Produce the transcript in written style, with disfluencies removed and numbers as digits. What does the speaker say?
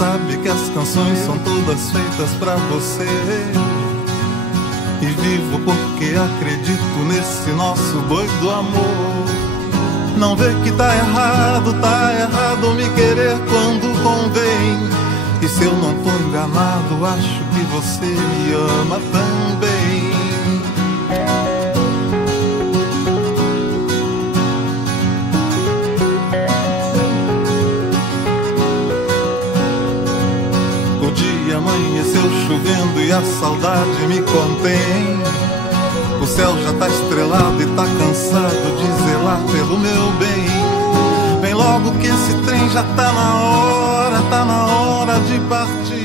sabe que as canções são todas feitas pra você. E vivo porque acredito nesse nosso doido amor. Não vê que tá errado me querer quando convém. E se eu não tô enganado, acho que você me ama também. O dia amanheceu chovendo e a saudade me contém. O céu já tá estrelado e tá cansado de zelar pelo meu bem. Vem logo que esse trem já tá na hora de partir.